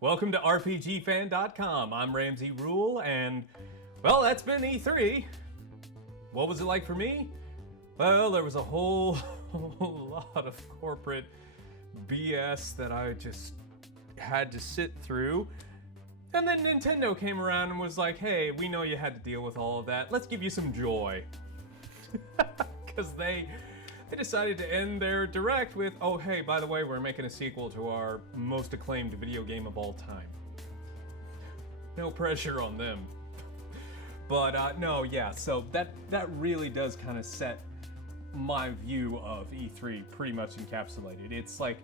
Welcome to RPGFan.com. I'm Ramsey Rule, and, well, that's been E3. What was it like for me? Well, there was a whole lot of corporate BS that I just had to sit through. And then Nintendo came around and was like, hey, we know you had to deal with all of that. Let's give you some joy. Because they decided to end their direct with, oh, hey, by the way, we're making a sequel to our most acclaimed video game of all time. No pressure on them. But no, yeah, so that really does kind of set my view of E3 pretty much encapsulated. It's like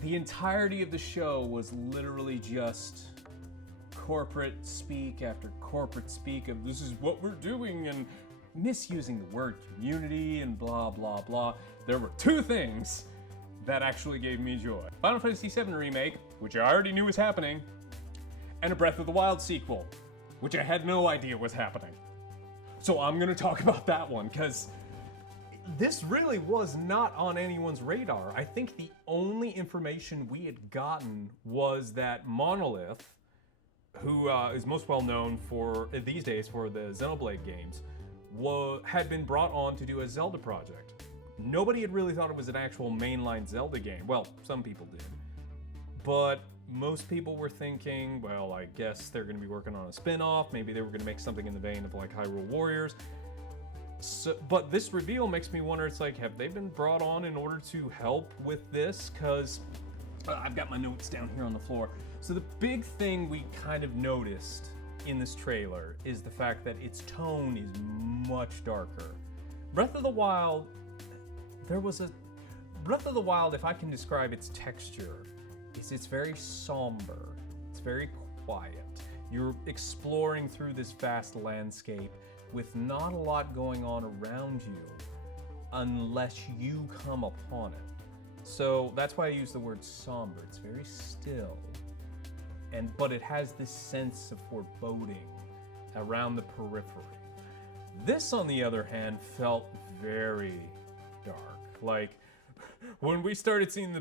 the entirety of the show was literally just corporate speak after corporate speak of this is what we're doing and misusing the word community and blah blah blah. There were two things that actually gave me joy. Final Fantasy VII Remake, which I already knew was happening, and a Breath of the Wild sequel, which I had no idea was happening. So I'm gonna talk about that one, because this really was not on anyone's radar. I think the only information we had gotten was that Monolith, who is most well known for these days for the Xenoblade games, had been brought on to do a Zelda project. Nobody had really thought it was an actual mainline Zelda game. Well, some people did. But most people were thinking, well, I guess they're going to be working on a spin-off. Maybe they were going to make something in the vein of like Hyrule Warriors. So, but this reveal makes me wonder, it's like, have they been brought on in order to help with this? Because I've got my notes down here on the floor. So the big thing we kind of noticed in this trailer is the fact that its tone is much darker. Breath of the Wild, Breath of the Wild, if I can describe its texture, it's very somber. It's very quiet. You're exploring through this vast landscape with not a lot going on around you unless you come upon it. So that's why I use the word somber. It's very still. But it has this sense of foreboding around the periphery. This, on the other hand, felt very dark. Like, when we started seeing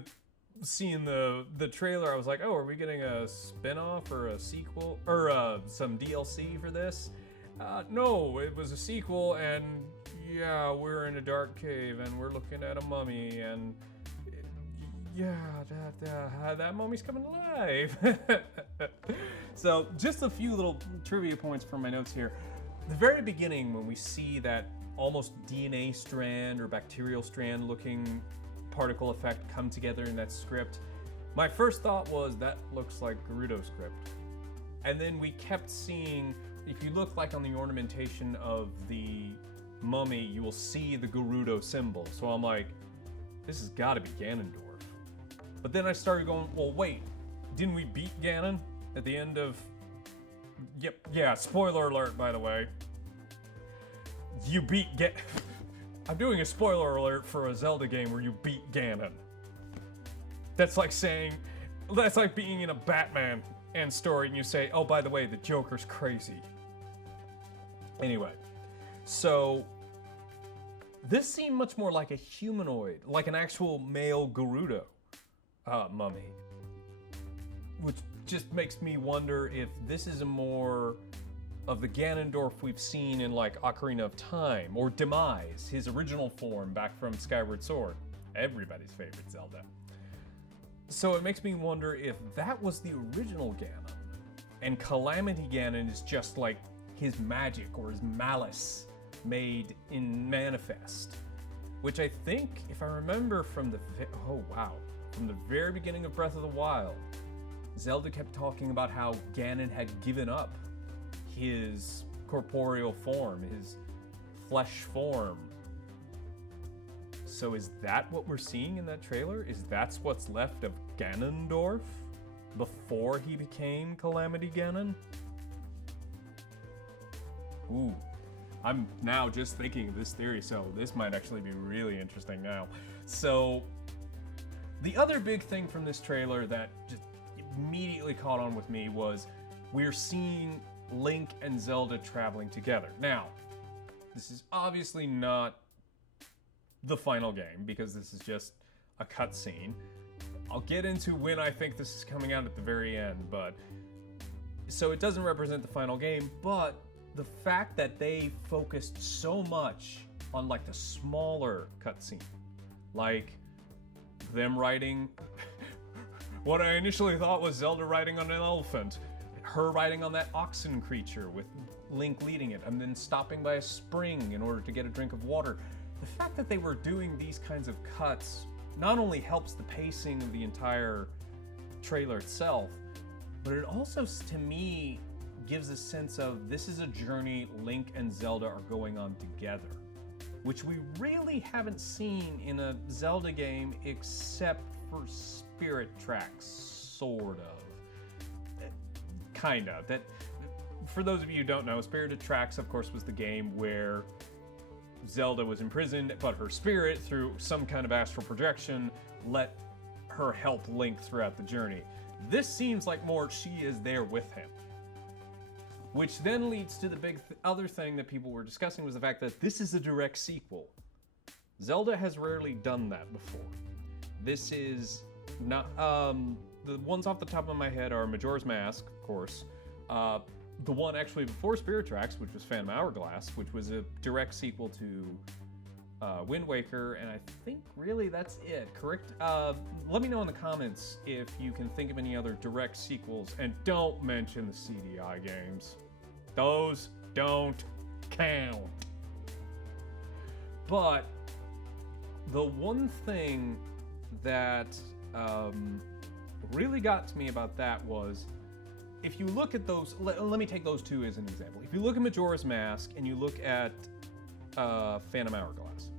the trailer, I was like, oh, are we getting a spin-off or a sequel? Or some DLC for this? No, it was a sequel, and yeah, we're in a dark cave, and we're looking at a mummy, and yeah, that mummy's coming alive. So, just a few little trivia points from my notes here. The very beginning, when we see that almost DNA strand or bacterial strand looking particle effect come together in that script, my first thought was that looks like Gerudo script. And then we kept seeing, if you look like on the ornamentation of the mummy, you will see the Gerudo symbol. So I'm like, this has got to be Ganondorf. But then I started going, well, wait, didn't we beat Ganon at the end of... Yep, yeah, spoiler alert, by the way. You beat I'm doing a spoiler alert for a Zelda game where you beat Ganon. That's like being in a Batman story and you say, oh, by the way, the Joker's crazy. Anyway, so this seemed much more like a humanoid, like an actual male Gerudo mummy, which just makes me wonder if this is a more of the Ganondorf we've seen in like Ocarina of Time, or Demise, his original form back from Skyward Sword, everybody's favorite Zelda. So it makes me wonder if that was the original Ganon, and Calamity Ganon is just like his magic or his malice made in Manifest, which I think, if I remember from the very beginning of Breath of the Wild, Zelda kept talking about how Ganon had given up his corporeal form, his flesh form. So is that what we're seeing in that trailer? Is that's what's left of Ganondorf before he became Calamity Ganon? Ooh, I'm now just thinking of this theory, so this might actually be really interesting now. So, the other big thing from this trailer that just immediately caught on with me was we're seeing Link and Zelda traveling together. Now, this is obviously not the final game because this is just a cutscene. I'll get into when I think this is coming out at the very end, but so it doesn't represent the final game, but the fact that they focused so much on like the smaller cutscene, like them riding what I initially thought was Zelda riding on an elephant, her riding on that oxen creature with Link leading it, and then stopping by a spring in order to get a drink of water. The fact that they were doing these kinds of cuts not only helps the pacing of the entire trailer itself, but it also, to me, gives a sense of this is a journey Link and Zelda are going on together, which we really haven't seen in a Zelda game except for Spirit Tracks, sort of. Kinda. That, for those of you who don't know, Spirit Tracks, of course, was the game where Zelda was imprisoned, but her spirit, through some kind of astral projection, let her help Link throughout the journey. This seems like more she is there with him. Which then leads to the big other thing that people were discussing, was the fact that this is a direct sequel. Zelda has rarely done that before. This is not, the ones off the top of my head are Majora's Mask, of course. The one actually before Spirit Tracks, which was Phantom Hourglass, which was a direct sequel to Wind Waker, and I think really that's it, correct? Let me know in the comments if you can think of any other direct sequels, and don't mention the CDI games. Those don't count. But the one thing that really got to me about that was, if you look at those, let me take those two as an example. If you look at Majora's Mask and you look at Phantom Hourglass,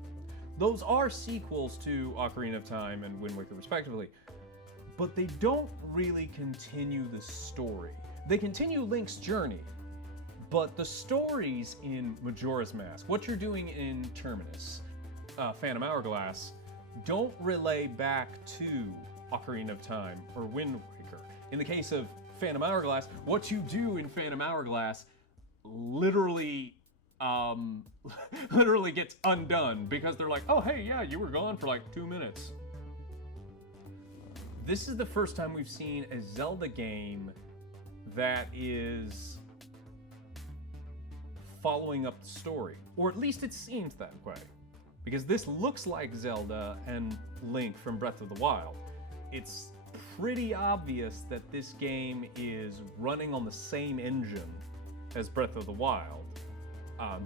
those are sequels to Ocarina of Time and Wind Waker respectively, but they don't really continue the story. They continue Link's journey, but the stories in Majora's Mask, what you're doing in Terminus, Phantom Hourglass, don't relay back to Ocarina of Time or Wind Waker. In the case of Phantom Hourglass, what you do in Phantom Hourglass literally literally gets undone because they're like, oh hey, yeah, you were gone for like 2 minutes. This is the first time we've seen a Zelda game that is following up the story, or at least it seems that way, because this looks like Zelda and Link from Breath of the Wild. It's pretty obvious that this game is running on the same engine as Breath of the Wild,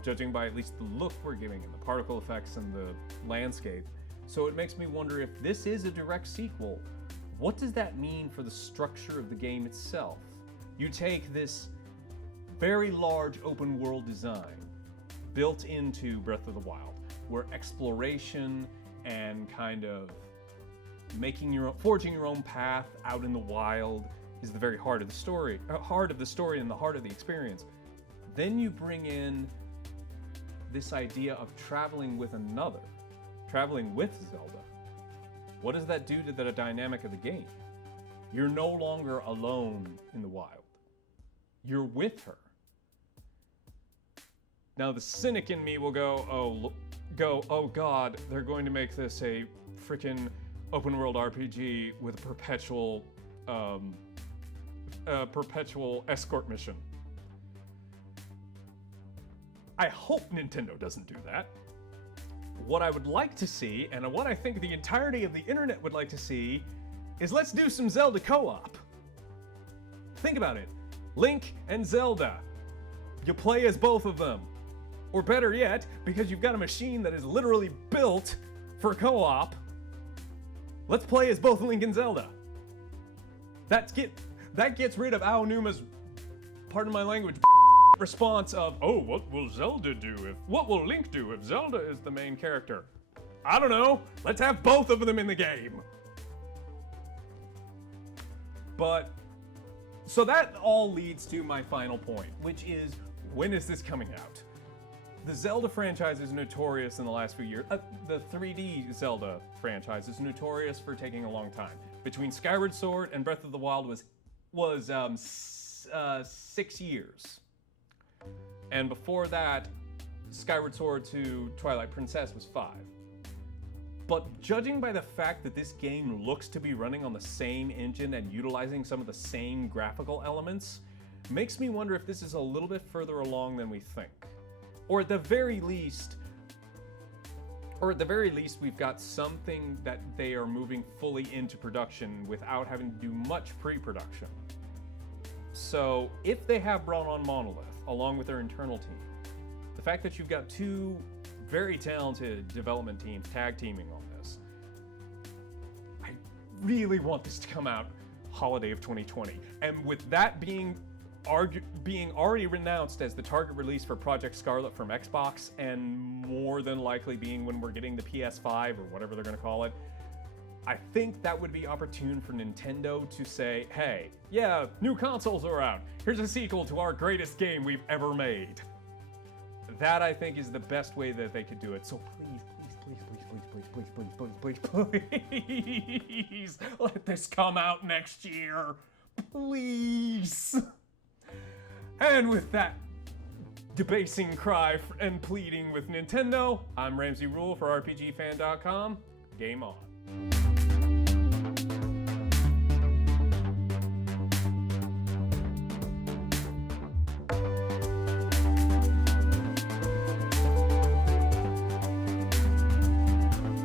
judging by at least the look we're giving and the particle effects and the landscape. So it makes me wonder, if this is a direct sequel, what does that mean for the structure of the game itself? You take this very large open world design built into Breath of the Wild, where exploration and kind of forging your own path out in the wild is the very heart of the story, and the heart of the experience. Then you bring in this idea of traveling with Zelda. What does that do to the dynamic of the game? You're no longer alone in the wild. You're with her. Now the cynic in me will go, oh god, they're going to make this a freaking open world RPG with a perpetual escort mission. I hope Nintendo doesn't do that. What I would like to see, and what I think the entirety of the internet would like to see, is let's do some Zelda co-op. Think about it. Link and Zelda. You play as both of them. Or better yet, because you've got a machine that is literally built for co-op, let's play as both Link and Zelda. That gets rid of Aonuma's, pardon my language, response of, oh, what will Link do if Zelda is the main character? I don't know. Let's have both of them in the game. But, so that all leads to my final point, which is, when is this coming out? The Zelda franchise is notorious in the last few years. The 3D Zelda franchise is notorious for taking a long time. Between Skyward Sword and Breath of the Wild was 6 years. And before that, Skyward Sword to Twilight Princess was 5. But judging by the fact that this game looks to be running on the same engine and utilizing some of the same graphical elements, makes me wonder if this is a little bit further along than we think. Or at the very least, we've got something that they are moving fully into production without having to do much pre-production. So if they have brought on Monolith, along with their internal team, the fact that you've got two very talented development teams tag teaming on this, I really want this to come out holiday of 2020. And with that being already announced as the target release for Project Scarlet from Xbox, and more than likely being when we're getting the PS5 or whatever they're going to call it, I think that would be opportune for Nintendo to say, hey, yeah, new consoles are out. Here's a sequel to our greatest game we've ever made. That, I think, is the best way that they could do it. So please, let this come out next year. Please. And with that debasing cry and pleading with Nintendo, I'm Ramsey Rule for RPGFan.com. Game on.